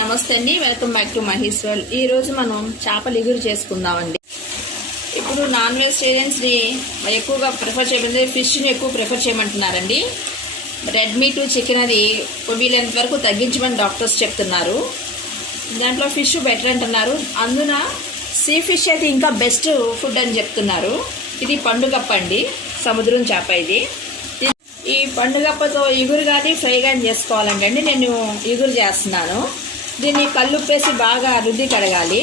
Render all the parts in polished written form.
నమస్తే అండి, welcome back to Maheshwar. ఈ రోజు మనం చేపల ఇగురు చేసుకుందామండి. ఇప్పుడు నాన్ వెజిటేరియన్స్ని ఎక్కువగా ప్రిఫర్ చేయమంటే ఫిష్ని ఎక్కువ ప్రిఫర్ చేయమంటున్నారండి. రెడ్ మీట్, చికెన్ అది వీలైనంత వరకు తగ్గించమని డాక్టర్స్ చెప్తున్నారు. దాంట్లో ఫిష్ బెటర్ అంటున్నారు. అందున సీ ఫిష్ అయితే ఇంకా బెస్ట్ ఫుడ్ అని చెప్తున్నారు. ఇది పండుగప్ప అండి, సముద్రం చేప. ఇది ఈ పండుగప్పతో ఇగురు కానీ ఫ్రై కానీ చేసుకోవాలండి. నేను ఇగురు చేస్తున్నాను. దీన్ని కల్లుప్పేసి బాగా రుద్ది కడగాలి.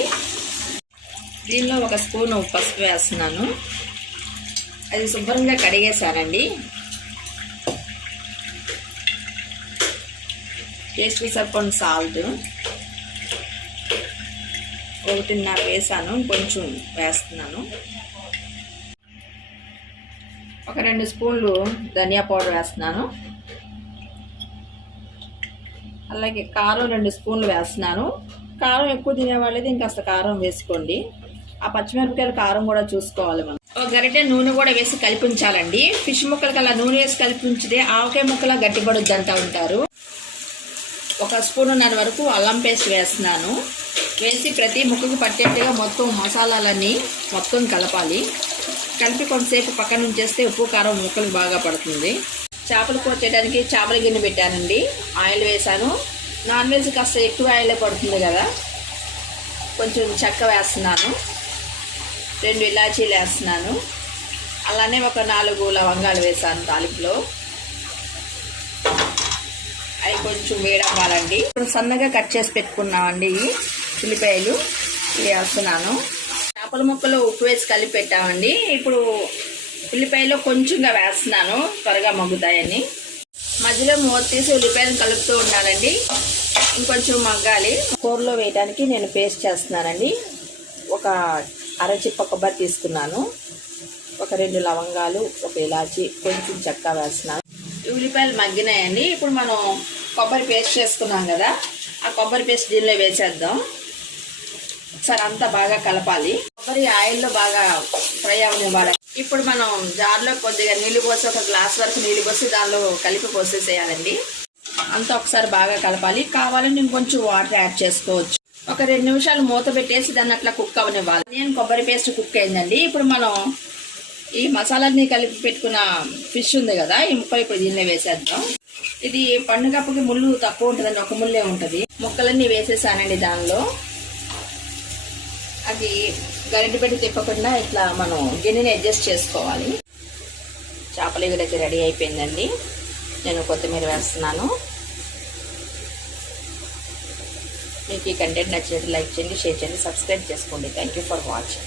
దీనిలో ఒక స్పూన్ పసుపు వేస్తున్నాను. అది శుభ్రంగా కడిగేసానండి. టేస్ట్కి సరిపడిన సాల్ట్ 1.5 వేసాను, కొంచెం వేస్తున్నాను. ఒక 2 స్పూన్లు ధనియా పౌడర్ వేస్తున్నాను. అలాగే కారం 2 స్పూన్లు వేస్తున్నాను. కారం ఎక్కువ తినేవాళ్ళైతే ఇంకాస్త కారం వేసుకోండి. ఆ పచ్చిమిరపకాయల కారం కూడా చూసుకోవాలి మనం. ఒక గరిటె నూనె కూడా వేసి కలిపించాలండి. ఫిష్ ముక్కలకి అలా నూనె వేసి కలిపించితే ఆవకాయ ముక్కలా గట్టిపడుద్ది అంటూ ఉంటారు. 1 స్పూనున్నర వరకు అల్లం పేస్ట్ వేస్తున్నాను. వేసి ప్రతి ముక్కకు పట్టేట్టుగా మొత్తం మసాలాలన్నీ మొత్తం కలపాలి. కలిపి కొంతసేపు పక్కన ఉంచేస్తే ఉప్పు కారం ముక్కలకు బాగా పడుతుంది. చేపలు కూర చేయడానికి చేపల గిన్నె పెట్టానండి. ఆయిల్ వేసాను. నాన్ వెజ్ కాస్త ఎక్కువ ఆయిలే పడుతుంది కదా, కొంచెం చెక్క వేస్తున్నాను. 2 ఇలాచీలు వేస్తున్నాను. అలానే ఒక 4 లవంగాలు వేసాను తాలింపులో. అవి కొంచెం వేడవ్వాలండి. ఇప్పుడు సన్నగా కట్ చేసి పెట్టుకున్నామండి ఉల్లిపాయలు వేస్తున్నాను. చేపల ముక్కలు ఉప్పు వేసి కలిపి పెట్టామండి. ఇప్పుడు ఉల్లిపాయలు కొంచెంగా వేస్తున్నాను, త్వరగా మగ్గుతాయని. మధ్యలో మూత తీసి ఉల్లిపాయలను కలుపుతూ ఉండాలండి. ఇంకొంచెం మగ్గాలి. కూరలో వేయడానికి నేను పేస్ట్ చేస్తున్నానండి. ఒక అరచిప్ప కొబ్బరి తీసుకున్నాను. ఒక 2 లవంగాలు, 1 ఇలాచి, కొంచెం చెక్క వేస్తున్నాను. ఉల్లిపాయలు మగ్గినాయండి. ఇప్పుడు మనం కొబ్బరి పేస్ట్ చేసుకున్నాం కదా, ఆ కొబ్బరి పేస్ట్ దీనిలో వేసేద్దాం. ఒకసారి అంతా బాగా కలపాలి. కొబ్బరి ఆయిల్లో బాగా ఫ్రై అవ్వనివ్వాలి. ఇప్పుడు మనం జార్లో కొద్దిగా నీళ్ళు పోసి, 1 గ్లాస్ వరకు నీళ్ళు పోసి దానిలో కలిపి పోసేసేయాలండి. అంతా ఒకసారి బాగా కలపాలి. కావాలంటే ఇంకొంచెం వాటర్ యాడ్ చేసుకోవచ్చు. ఒక 2 నిమిషాలు మూత పెట్టేసి దాన్ని అట్లా కుక్ అవ్వనివ్వాలి. నేను కొబ్బరి పేస్ట్ కుక్ అయిందండి. ఇప్పుడు మనం ఈ మసాలాన్ని కలిపి పెట్టుకున్న ఫిష్ ఉంది కదా, ఈ ముక్కలు ఇప్పుడు దీనిలో వేసేద్దాం. ఇది పండుగప్పకి ముళ్ళు తక్కువ ఉంటుందండి, 1 ముళ్ళే ఉంటుంది. ముక్కలన్నీ వేసేసానండి దానిలో. అది గరిటె పెట్టి తిప్పకుండా ఇట్లా మనం గిన్నెని అడ్జస్ట్ చేసుకోవాలి. చేపల ఇగురు అయితే రెడీ అయిపోయిందండి. నేను కొత్తిమీర వేస్తున్నాను. మీకు ఈ కంటెంట్ నచ్చినట్టు లైక్ చేయండి, షేర్ చేయండి, సబ్స్క్రైబ్ చేసుకోండి. Thank you for watching.